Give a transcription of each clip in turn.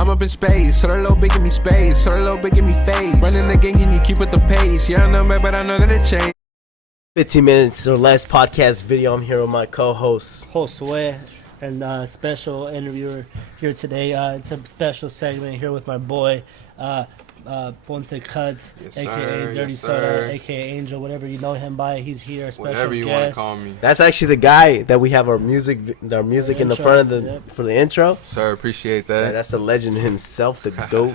I'm up in space, so that little bit give me space, so that little bit give me face. Running the gang, can you keep with the pace? Yeah, I know, man, but I know that it changed. 15 minutes or less podcast video. I'm here with my co-host, Josue, and special interviewer here today. It's a special segment here with my boy, Pvncecutz, Yes, aka sir. Dirty Yes, Soda, sir. aka Angel, whatever you know him by. He's here, a special Whatever you want to guest. call me. that's actually the guy that we have our music in the intro, front of the yep. for the intro. Sir, appreciate Yeah, that. that's the legend himself, the GOAT.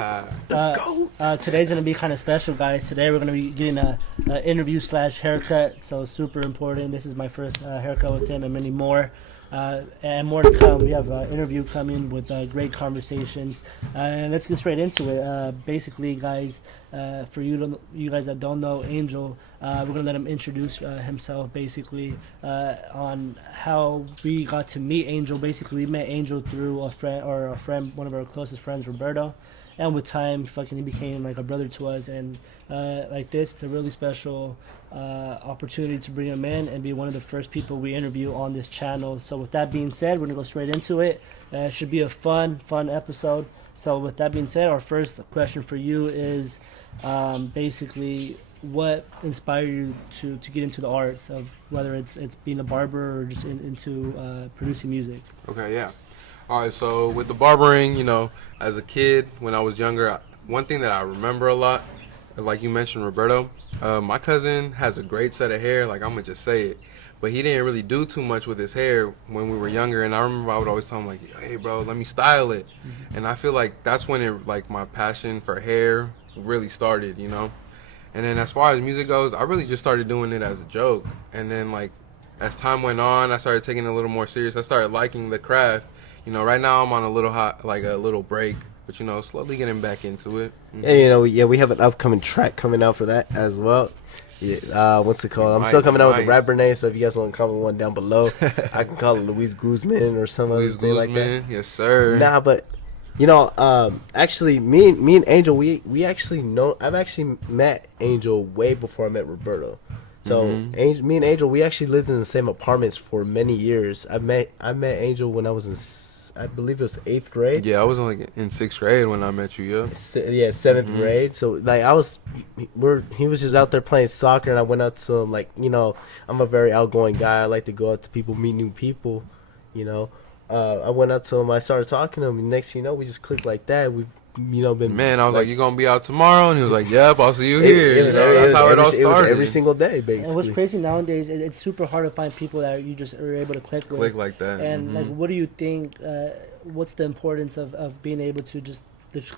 Today's gonna be kind of special, guys. Today we're gonna be getting a interview / haircut, so super important. This is my first haircut with him, and many more. And more to come. We have an interview coming with great conversations, and let's get straight into it. Basically, guys, for you guys that don't know Angel, we're gonna let him introduce himself. Basically, on how we got to meet Angel. Basically, we met Angel through a friend, one of our closest friends, Roberto. And with time, he became like a brother to us. And like this, it's a really special opportunity to bring him in and be one of the first people we interview on this channel. So with that being said, we're going to go straight into it. It should be a fun episode. So with that being said, our first question for you is basically what inspired you to get into the arts, of whether it's being a barber or just into producing music? Okay, yeah. All right, so with the barbering, as a kid, when I was younger, one thing that I remember a lot, like you mentioned, Roberto, my cousin has a great set of hair, like I'm going to just say it, but he didn't really do too much with his hair when we were younger, and I remember I would always tell him, like, hey, bro, let me style it, and I feel like that's when my passion for hair really started, and then as far as music goes, I really just started doing it as a joke, and then, as time went on, I started taking it a little more serious. I started liking the craft. Right now I'm on a little break, but slowly getting back into it. Yeah, we have an upcoming track coming out for that as well. Yeah, what's it called? I'm still coming out with the rap Renee, so if you guys want to comment one down below, I can call it Luis Guzman or something like that. Yes, sir. Nah, but actually, me and Angel, we actually know. I've actually met Angel way before I met Roberto. So me and Angel, we actually lived in the same apartments for many years. I met Angel when I was in, I believe it was 8th grade. Yeah, I was in 6th grade when I met you. Yeah. 7th grade. So he was just out there playing soccer, and I went up to him I'm a very outgoing guy. I like to go out to people, meet new people. I went up to him. I started talking to him. And next thing you know, we just clicked like that. We've been. Man, I was like, you gonna be out tomorrow? And he was like, yep, I'll see you here. That's how it all started. It was every single day, basically. And what's crazy nowadays, it's super hard to find people that you just are able to click with. Click like that. And what do you think? What's the importance of being able to just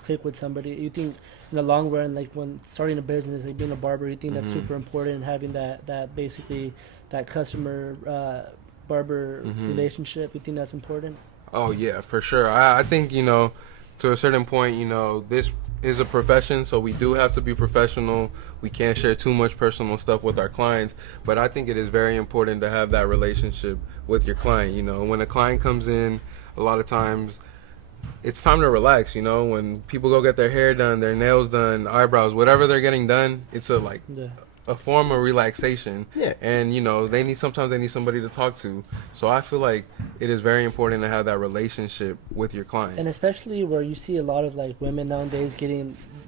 click with somebody? You think in the long run, when starting a business, like being a barber, you think that's super important, and having that basically that customer barber relationship? You think that's important? Oh yeah, for sure. I think to a certain point, this is a profession, so we do have to be professional. We can't share too much personal stuff with our clients, but I think it is very important to have that relationship with your client. When a client comes in, a lot of times it's time to relax. When people go get their hair done, their nails done, eyebrows, whatever they're getting done, it's a form of relaxation. Yeah. And sometimes they need somebody to talk to. So I feel like it is very important to have that relationship with your client. And especially where you see a lot of women nowadays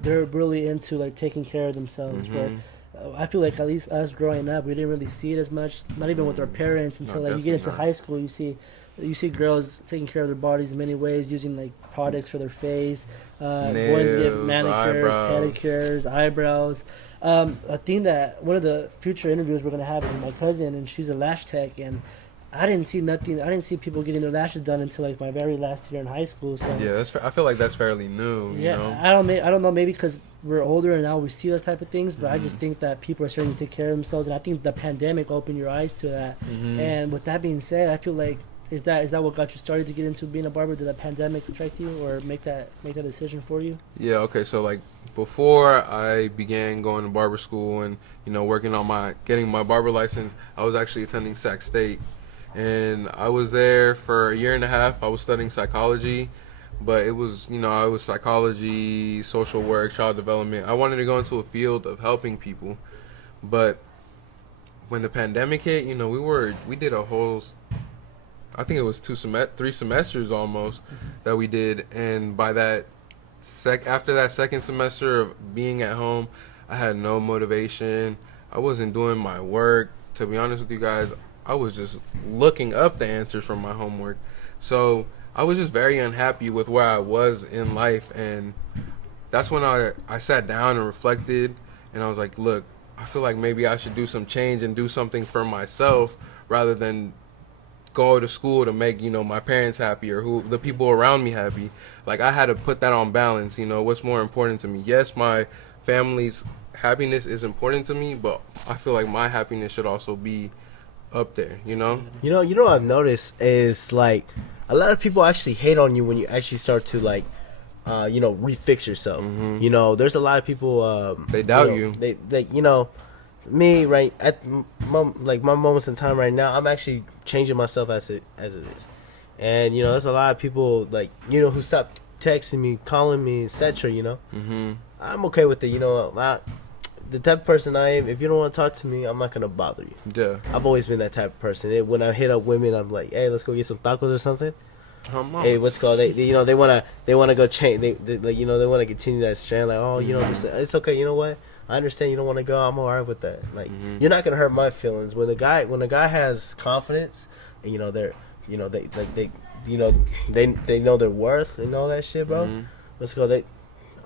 they're really into taking care of themselves. Where I feel like at least us growing up, we didn't really see it as much, not even with our parents, until you get into high school. You see girls taking care of their bodies in many ways, using products for their face, going to get manicures, pedicures, eyebrows. I think that one of the future interviews we're going to have with my cousin, and she's a lash tech, and I didn't see people getting their lashes done until my very last year in high school. So yeah, I feel like that's fairly new. I don't know, maybe because we're older and now we see those type of things, but I just think that people are starting to take care of themselves, and I think the pandemic opened your eyes to that. And with that being said, I feel like is that what got you started to get into being a barber? Did the pandemic attract you or make that decision for you? Yeah. Okay. So before I began going to barber school and working on getting my barber license, I was actually attending Sac State, and I was there for a year and a half. I was studying psychology, but it was I was psychology, social work, child development. I wanted to go into a field of helping people, but when the pandemic hit, we did a whole, I think it was 3 semesters almost that we did, and by that after that second semester of being at home, I had no motivation. I wasn't doing my work. To be honest with you guys, I was just looking up the answers from my homework. So I was just very unhappy with where I was in life, and that's when I sat down and reflected, and I was like, look, I feel like maybe I should do some change and do something for myself rather than go to school to make, my parents happy or the people around me happy. Like, I had to put that on balance. What's more important to me? Yes, my family's happiness is important to me, but I feel like my happiness should also be up there, You know what I've noticed is, like, a lot of people actually hate on you when you actually start to, like, refix yourself. There's a lot of people, they doubt you. They me right at my moments in time right now, I'm actually changing myself as it is. And there's a lot of people, like, who stopped texting me, calling me, etc. I'm okay with it. The type of person I am, if you don't want to talk to me, I'm not gonna bother you. Yeah, I've always been that type of person. When I hit up women, I'm like, hey, let's go get some tacos or something. Hey, what's called? They wanna go change. They want to continue that strand. Like, oh, it's okay. You know what? I understand you don't want to go. I'm alright with that. Like, you're not gonna hurt my feelings. When a guy has confidence, and they know their worth and all that shit, bro. Let's go.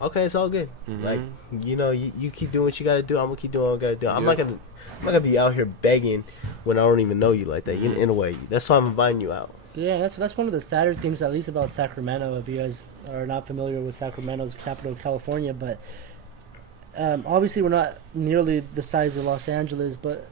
Okay, it's all good. Like, you keep doing what you gotta do. I'm gonna keep doing what I gotta do. I'm not gonna be out here begging when I don't even know you like that. In a way, that's why I'm inviting you out. Yeah, that's one of the sadder things, at least about Sacramento. If you guys are not familiar with Sacramento's capital of California, but obviously we're not nearly the size of Los Angeles. But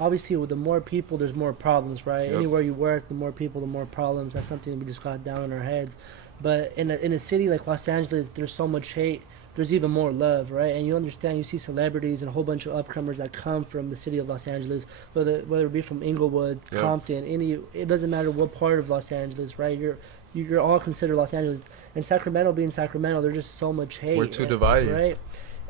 obviously with the more people, there's more problems, right? Yep. Anywhere you work, the more people, the more problems. That's something we just got down in our heads. But in a city like Los Angeles, there's so much hate. There's even more love, right? And you understand, you see celebrities and a whole bunch of upcomers that come from the city of Los Angeles, whether it be from Inglewood, yep, Compton, it doesn't matter what part of Los Angeles, right? You're all considered Los Angeles. And Sacramento being Sacramento, there's just so much hate. We're too divided, right?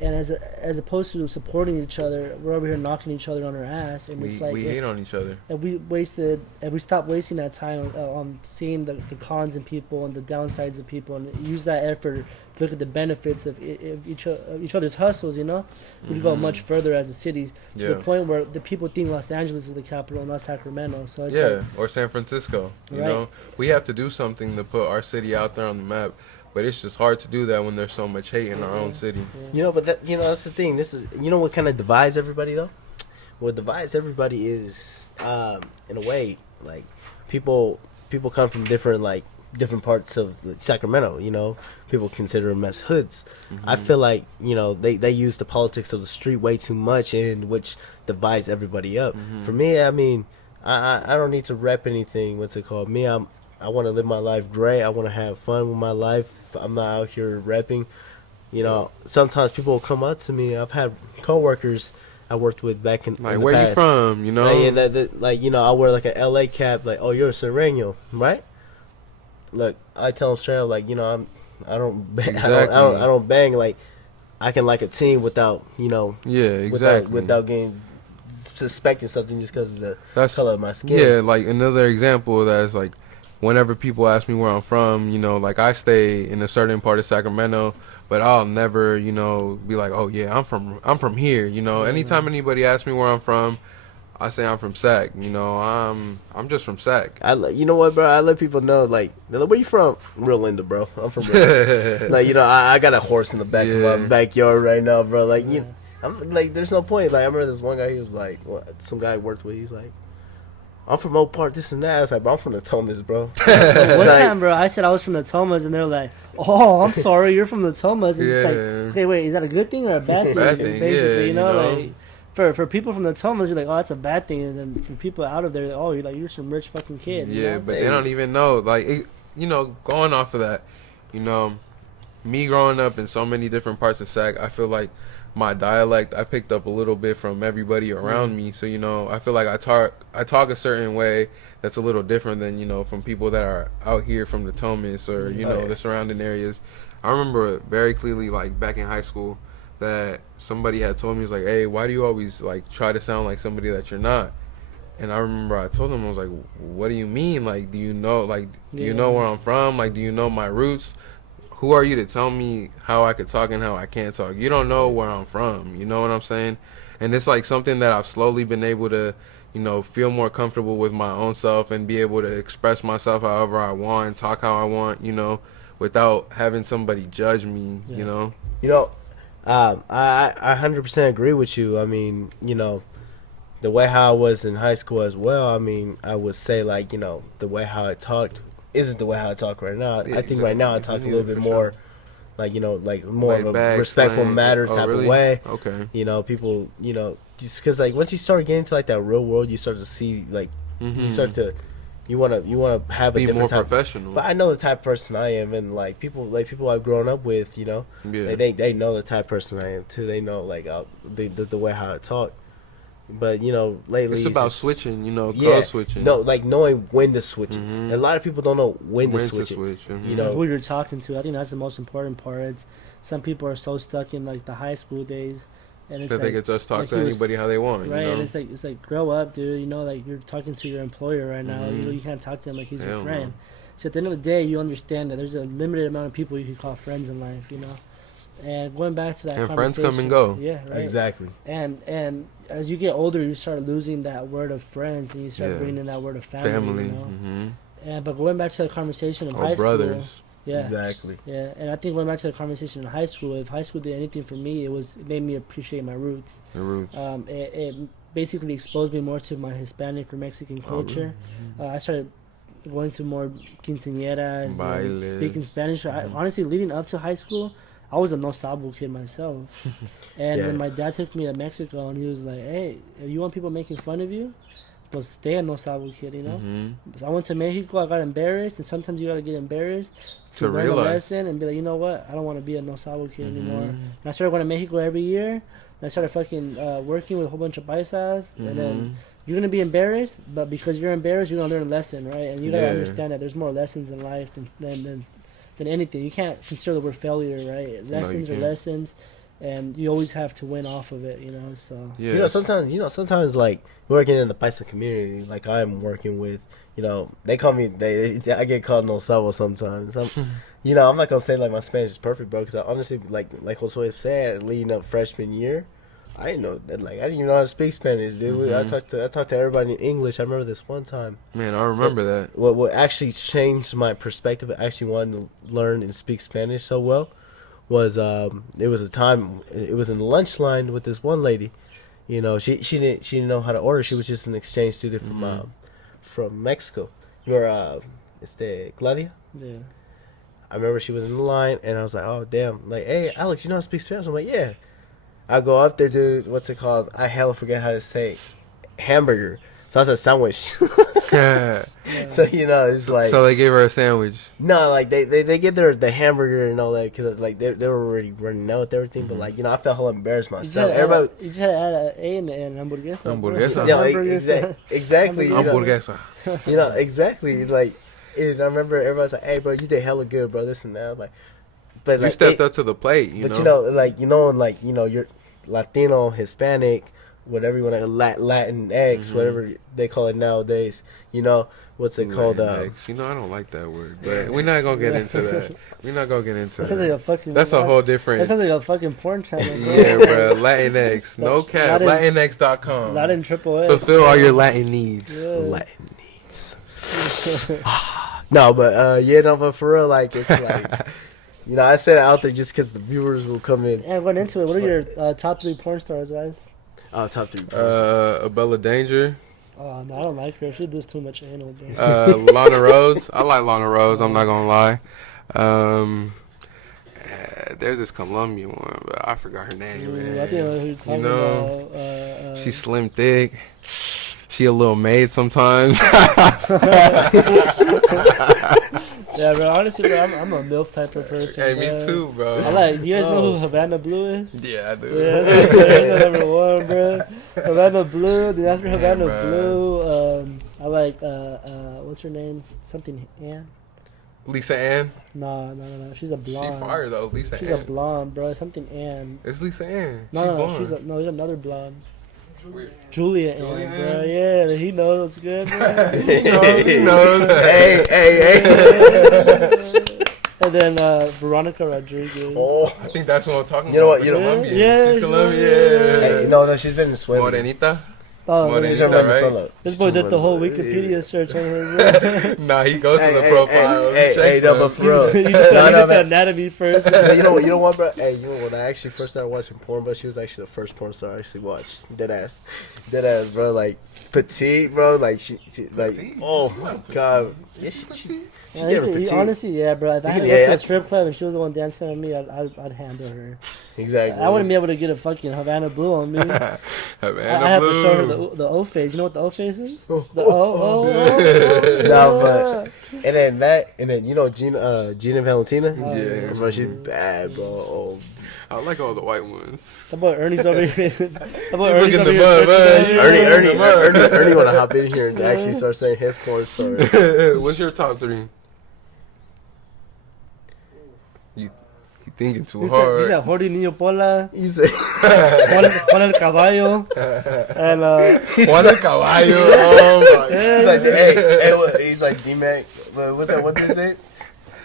And as opposed to supporting each other, we're over here knocking each other on our ass, and it's like we hate on each other. If we stop wasting that time on seeing the cons in people and the downsides of people, and use that effort to look at the benefits of each other's hustles, we could go much further as a city, to the point where the people think Los Angeles is the capital, not Sacramento. So it's or San Francisco. We have to do something to put our city out there on the map. But it's just hard to do that when there's so much hate in our own city. But that's the thing. This is, what kind of divides everybody, though? What divides everybody is, in a way, like, people come from different parts of Sacramento. People consider them as hoods. I feel like, they use the politics of the street way too much, and which divides everybody up. For me, I mean, I don't need to rep anything. What's it called? I want to live my life great. I want to have fun with my life. I'm not out here repping. Sometimes people will come up to me. I've had coworkers I worked with back in like, in the where past. You from? I'll wear like an LA cap. Like, oh, you're a Sereno, right? Look, I tell them straight up, like, I don't bang. Like, I can like a team without, without getting suspecting something just because of the color of my skin. Yeah, like another example of that is like, whenever people ask me where I'm from, like, I stay in a certain part of Sacramento, but I'll never, be like, oh yeah, I'm from here. Anytime anybody asks me where I'm from, I say I'm from Sac. I'm just from Sac. You know what, bro? I let people know, like, where you from? Real Linda, bro. I'm from Linda. Like, I got a horse in the back of my backyard right now, bro. Like, I'm like, there's no point. Like, I remember this one guy. He was like, some guy I worked with. He's like, I'm from Oak Park, this and that. I was like, bro, I'm from the Thomas, bro. One time, bro, I said I was from the Thomas, and they're like, oh, I'm sorry, you're from the Thomas. It's like, okay, wait, is that a good thing or a bad thing? Basically, like, for people from the Thomas, you're like, oh, that's a bad thing. And then for people out of there, oh, you're some rich fucking kid. Yeah, but they don't even know. Like, going off of that, me growing up in so many different parts of Sac, I feel like my dialect, I picked up a little bit from everybody around me. So, I feel like I talk a certain way that's a little different than, from people that are out here from the Thomas or, the surrounding areas. I remember very clearly, like, back in high school, that somebody had told me, was like, hey, why do you always, like, try to sound like somebody that you're not? And I remember I told them, I was like, what do you mean? Like, do you know where I'm from? Like, do you know my roots? who are you to tell me how I could talk and how I can't talk? You don't know where I'm from. You know what I'm saying? And it's like something that I've slowly been able to, you know, feel more comfortable with my own self and be able to express myself however I want, talk how I want, you know, without having somebody judge me, you know? You know, I 100% agree with you. I mean, you know, the way how I was in high school as well, I mean, I would say, like, you know, the way how I talked isn't the way how I talk right now. Yeah, I think right now I talk a little bit more, like, you know, like more Laid of a back, respectful slang. matter Oh, type really? of way. Okay. You know, people, you know, just because, like, once you start getting into, like, that real world, you start to see, like, you start to, you want to have a Be different more type. professional. But I know the type of person I am, and, like, people I've grown up with, you know, Yeah. they know the type of person I am, too. They know, like, the way how I talk. But, you know, lately It's about just, switching, you know, yeah, code switching. no, like knowing when to switch it. A lot of people don't know when to switch it. You know, who you're talking to. I think that's the most important part. It's some people are so stuck in like the high school days, and it's that like, they could just talk like to he was- anybody how they want, right. you know? And it's like grow up, dude. You know, like you're talking to your employer right now. You know, Mhm. you can't talk to him like he's your Hell no. friend. So at the end of the day, you understand that there's a limited amount of people you can call friends in life. You know, and going back to that, And friends conversation, come and go. Yeah, right. exactly. And as you get older, you start losing that word of friends, and you start Yeah. bringing in that word of family. Family. You know? Mm-hmm. And but going back to the conversation in Oh, high brothers. school, yeah, Exactly. yeah, and I think going back to the conversation in high school, if high school did anything for me, it made me appreciate my roots. The roots. It basically exposed me more to my Hispanic or Mexican culture. I started going to more quinceañeras, and Bailes. speaking Spanish. Honestly, leading up to high school, I was a no sabo kid myself. And Yeah. then my dad took me to Mexico, and he was like, "Hey, if you want people making fun of you, pues stay a no sabo kid, you know." Mm-hmm. So I went to Mexico, I got embarrassed, and sometimes you gotta get embarrassed to To learn realize. a lesson and be like, you know what, I don't want to be a no sabo kid anymore. Mhm. And I started going to Mexico every year. And I started fucking working with a whole bunch of paisas, and then you're gonna be embarrassed, but because you're embarrassed, you're gonna learn a lesson, right? And you gotta Yeah. understand that there's more lessons in life than anything. You can't consider the word failure, right? Lessons are can't. lessons, and you always have to win off of it, you know. So Yeah. You know, sometimes like working in the Paisa community, like I'm working with, you know, they call me, I get called no sabo sometimes. You know, I'm not gonna say like my Spanish is perfect, bro, because I honestly, like Josue said, leading up freshman year, I didn't know that, like I didn't even know how to speak Spanish, dude. I talked to everybody in English. I remember this one time. Man, I remember that. What actually changed my perspective, I actually wanted to learn and speak Spanish so well, was it was a time, it was in the lunch line with this one lady. You know, she didn't know how to order. She was just an exchange student from Mexico. You're it's the Gladia. yeah, I remember she was in the line, and I was like, oh damn, like, hey Alex, you know how to speak Spanish? I'm like, yeah. I go up there, dude. What's it called? I hella forget how to say hamburger. So I said sandwich. Yeah. So you know, it's like So they gave her a sandwich. no, like they get the hamburger and all that because like they were already running out with everything. But like, you know, I felt hella embarrassed myself. Everybody, you just had to add an A in the end, hamburguesa. bro. Hamburguesa. yeah, Hamburguesa. exactly. You know, Hamburguesa. you know, exactly. Like, and I remember everybody's like, "Hey, bro, you did hella good, bro." This and that. Like, but You like, stepped up to the plate, you but know. like you're Latino, Hispanic, whatever you want to, Latin X, whatever they call it nowadays. You know what's it called? Latinx. You know, I don't like that word, but we're not gonna get into that. We're not gonna get into That sounds like that. a fucking. That's a whole That different. sounds like a fucking porn channel. Bro. Yeah, bro. Latinx. No cap. Latin- Latinx.com. Latin triple A. Fulfill all your Latin needs. Yeah. Latin needs. No, but but for real, like it's like, you know, I said it out there just because the viewers will come in. And went into it. What are your top 3 porn stars, guys? Oh, top 3. Bella Danger. Oh no, I don't like her. She does too much anal, bro. Lana Rhodes. I like Lana Rhodes. I'm not gonna lie. There's this Colombian one, but I forgot her name, Ooh, I think I know who you're talking know, about. she's slim thick. She a little maid sometimes. Yeah, bro. Honestly, bro, I'm a MILF type of person. Hey, me bro. too, bro. I like. Do you guys know who Havana Blue is? Yeah, I do. Yeah, that's number 1, bro. Havana Blue. Then after Havana bro. Blue, I like what's her name? Something Ann. Lisa Ann. No. She's a She blonde. fire though. Lisa She's a Ann. blonde, bro. Something Ann. It's Lisa Ann. No, She no, blonde. there's another blonde. Weird. Julia Julia Ann, bro. Ann? Yeah, he knows what's good, bro. He knows. Hey. And then Veronica Rodriguez. Oh, I think that's what I'm talking You know about. what, you know- Colombian. Yeah, She's Colombian. hey, no, she's been in swimming. Morenita. Oh, Morenita, She's in right? Venezuela. this boy did the whole Wikipedia search on her. Nah, he goes to the Hey, profile. hey, no, but for real. You No, got no, the man. anatomy first. You know what, bro? Hey, you know when I actually first started watching porn, bro, she was actually the first porn star I actually watched. Dead ass, bro. Like petite, bro. Like she like, Petite? oh She's my not god. petite. Yeah, she Yeah, never petite. honestly, yeah, bro. If I had to Yeah, go to yeah. a strip club and she was the one dancing on me, I'd handle her. Exactly. I wouldn't be able to get a fucking Havana Blue on me. I Havana have to show her Blue. the O face. You know what the O face is? The Oh. No, but and then you know Gina Valentina. Oh, Yeah. Bro, she's bad, bro. Oh. I like all the white ones. That boy Ernie's over here. That boy You Ernie's look over in here. the mud, searching man. that. Ernie want to hop in here and actually start saying his porn story. What's your top 3? You thinking too He hard. said Jordi Niño Pola, You say Juan el Caballo, and Juan el Caballo. Oh my. he's like, hey, he's like D-Mac. What's that? What did he say?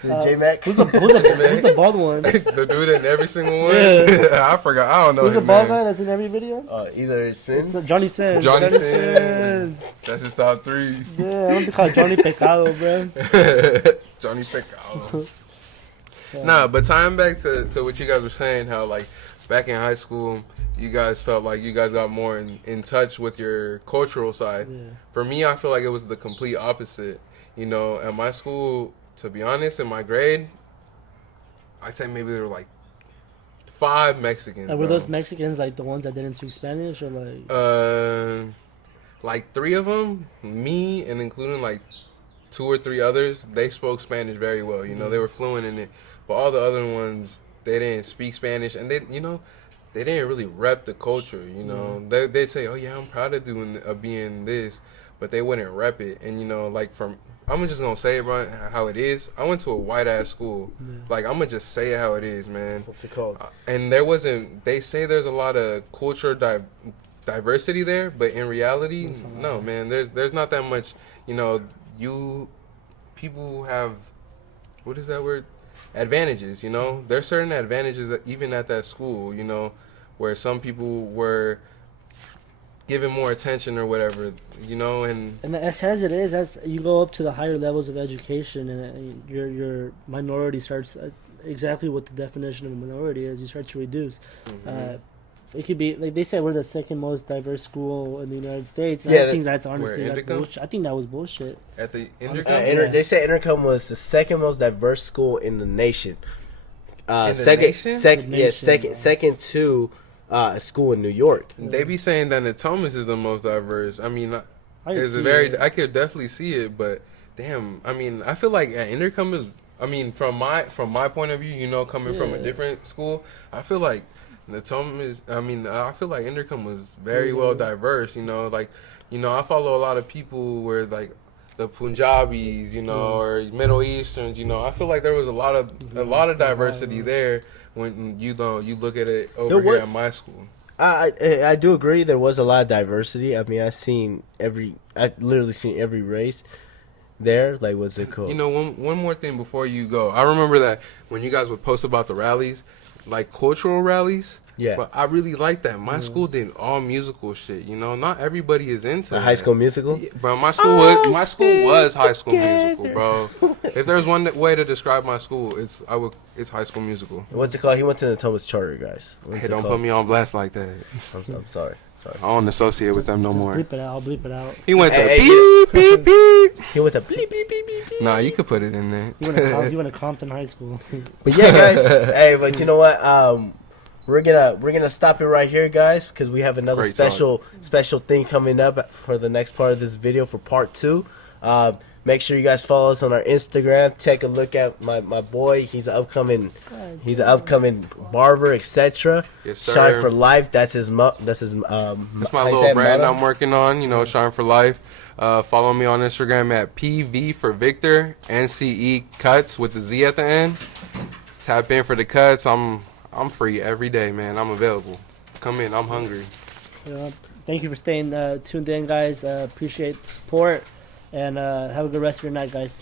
J-Mac. who's the bald one? The dude in every single one. Yeah. I forgot. I don't know. Who's the his bald name. guy that's in every video? Either It's Sins. Johnny Sins. Johnny Sins. Sins. That's his top 3. Yeah, I'm gonna be called Johnny Pecado, bro. Johnny Pecado. Yeah. Nah, but tying back to what you guys were saying, how like back in high school, you guys felt like you guys got more in touch with your cultural side. Yeah. For me, I feel like it was the complete opposite. You know, at my school, to be honest, in my grade, I'd say maybe there were like 5 Mexicans. And were bro. those Mexicans like the ones that didn't speak Spanish or like? Like 3 of them, me and including like 2 or 3 others, they spoke Spanish very well. You know, they were fluent in it. But all the other ones, they didn't speak Spanish, and they didn't really rep the culture. You know, they'd say, "Oh yeah, I'm proud of being this," but they wouldn't rep it. And you know, like I'm just gonna say it, bro, how it is. I went to a white ass school. Yeah. Like I'm gonna just say it how it is, man. What's it called? And there wasn't. They say there's a lot of culture diversity there, but in reality, That's a lot. no, man. There's not that much. You know, people have, what is that word? Advantages. You know, there's certain advantages even at that school. You know, where some people were given more attention or whatever. You know, and as it is, as you go up to the higher levels of education, and your minority starts exactly what the definition of a minority is. You start to reduce. It could be like they said we're the second most diverse school in the United States. And Yeah, I think that's honestly Where, that's Indica? bullshit. I think that was bullshit. at the Honestly, Intercom. They said Intercom was the second most diverse school in the nation. In the Second, nation? second, The yeah, nation, second, bro. second to a school in New York. They be saying that Natomas is the most diverse. I mean, I could it's see very. it. I could definitely see it, but damn, I mean, I feel like at Intercom is. I mean, from my point of view, you know, coming from a Yeah. different school, I feel like Natoma is. I mean, I feel like Intercom was very Mhm. well diverse. You know, like, you know, I follow a lot of people where like the Punjabis, you know, or Middle Easterns. You know, I feel like there was a lot of diversity there when you look at it over There here was- at my school. I do agree there was a lot of diversity. I mean, I've literally seen every race there. Like, what's it called? You know, one more thing before you go. I remember that when you guys would post about the rallies, like cultural rallies. Yeah. But I really like that. My school did all musical shit. You know, not everybody is into The that. High School Musical. Yeah, bro, my school was High School Musical, bro. If there's one way to describe my school, it's High School Musical. What's it called? He went to the Thomas Charter, guys. What's Hey, it don't called? put me on blast like that. I'm sorry. I don't associate with them no Just more. bleep it out. I'll bleep it out. He went to Hey, beep beep beep. He went to bleep bleep bleep bleep. bleep. Nah, you could put it in there. You went to Compton High School. But yeah, guys. Hey, but you know what? We're gonna stop it right here, guys, because we have another Great special thing coming up for the next part of this video for part 2. Make sure you guys follow us on our Instagram. Take a look at my boy. He's an upcoming barber, etc. Yes, sir. Shine for life. That's his That's my how you little say it, brand motto? I'm working on, you know, Shine for Life. Follow me on Instagram at PV for Victor, Pvncecutz with the Z at the end. Tap in for the cuts. I'm free every day, man. I'm available. Come in. I'm hungry. Thank you for staying tuned in, guys. Appreciate the support, and have a good rest of your night, guys.